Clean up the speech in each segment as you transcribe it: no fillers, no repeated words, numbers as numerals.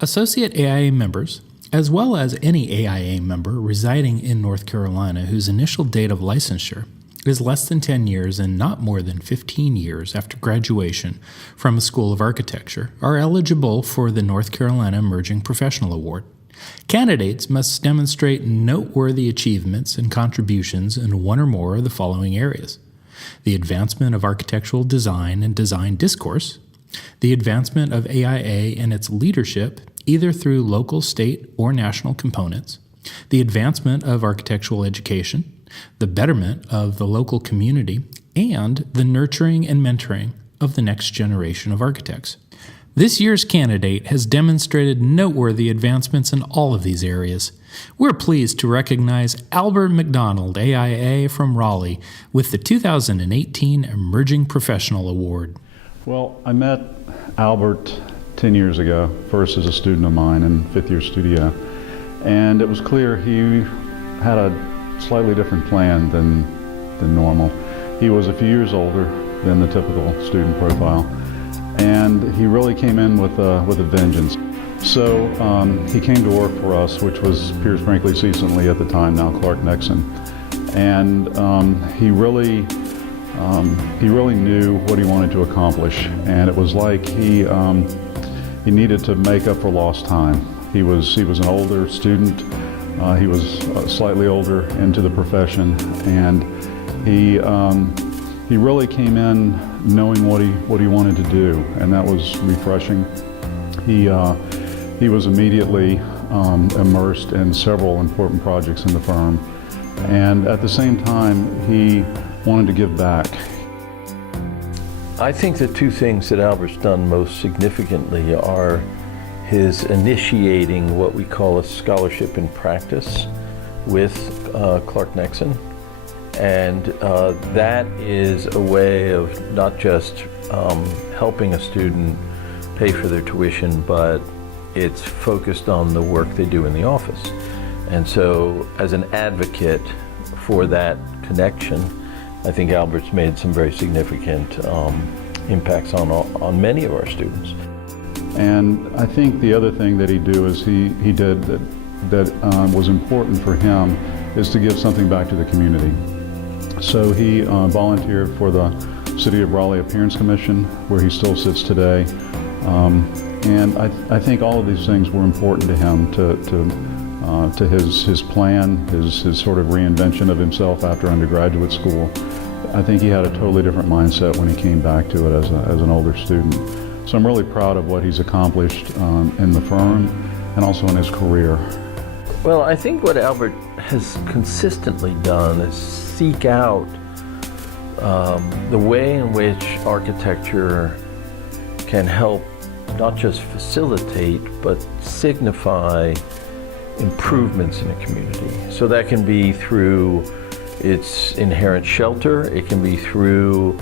Associate AIA members, as well as any AIA member residing in North Carolina whose initial date of licensure is less than 10 years and not more than 15 years after graduation from a School of Architecture, are eligible for the North Carolina Emerging Professional Award. Candidates must demonstrate noteworthy achievements and contributions in one or more of the following areas: the advancement of architectural design and design discourse, the advancement of AIA and its leadership, either through local, state, or national components, the advancement of architectural education, the betterment of the local community, and the nurturing and mentoring of the next generation of architects. This year's candidate has demonstrated noteworthy advancements in all of these areas. We're pleased to recognize Albert McDonald, AIA from Raleigh, with the 2018 Emerging Professional Award. Well, I met Albert 10 years ago, first as a student of mine in fifth year studio, and it was clear he had a slightly different plan than normal. He was a few years older than the typical student profile, and he really came in with a vengeance. So he came to work for us, which was Pierce Brinkley Cecily at the time, now Clark Nixon, and he really knew what he wanted to accomplish, and it was like he needed to make up for lost time. He was an older student. He was slightly older into the profession, and he really came in knowing what he wanted to do, and that was refreshing. He was immediately immersed in several important projects in the firm, and at the same time he wanted to give back. I think the two things that Albert's done most significantly are his initiating what we call a scholarship in practice with Clark Nixon. And that is a way of not just helping a student pay for their tuition, but it's focused on the work they do in the office. And so as an advocate for that connection, I think Albert's made some very significant impacts on many of our students. And I think the other thing that he did that was important for him is to give something back to the community. So he volunteered for the City of Raleigh Appearance Commission, where he still sits today. And I think all of these things were important to him, to his plan, his sort of reinvention of himself after undergraduate school. I think he had a totally different mindset when he came back to it as an older student. So I'm really proud of what he's accomplished in the firm and also in his career. Well, I think what Albert has consistently done is seek out the way in which architecture can help not just facilitate, but signify improvements in a community. So that can be through its inherent shelter, it can be through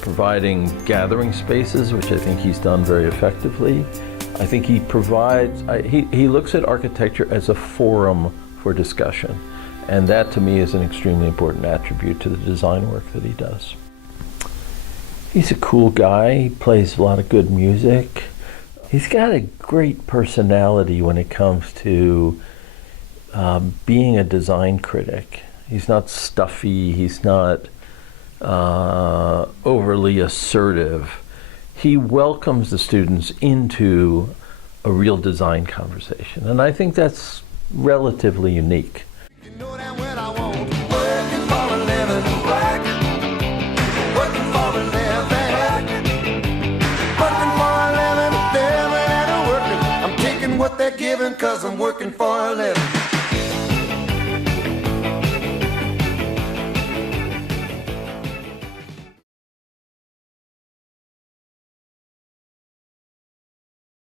providing gathering spaces, which I think he's done very effectively. I think he provides, he looks at architecture as a forum for discussion, and that to me is an extremely important attribute to the design work that he does. He's a cool guy, he plays a lot of good music. He's got a great personality when it comes to being a design critic. He's not stuffy, he's not overly assertive. He welcomes the students into a real design conversation, and I think that's relatively unique. You know that what I want, working for a living, working for a living, working for a living and working. I'm taking what they're giving 'cause I'm working for a living.